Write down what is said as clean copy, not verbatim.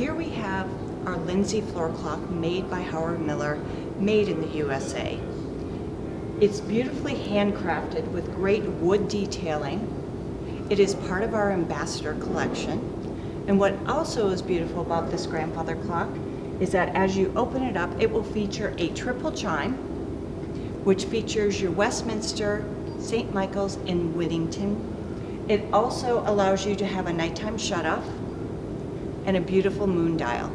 Here we have our Lindsey floor clock made by Howard Miller, made in the USA. It's beautifully handcrafted with great wood detailing. It is part of our ambassador collection. And what also is beautiful about this grandfather clock is that as you open it up, it will feature a triple chime, which features your Westminster, St. Michael's, and Whittington. It also allows you to have a nighttime shut-off and a beautiful moon dial.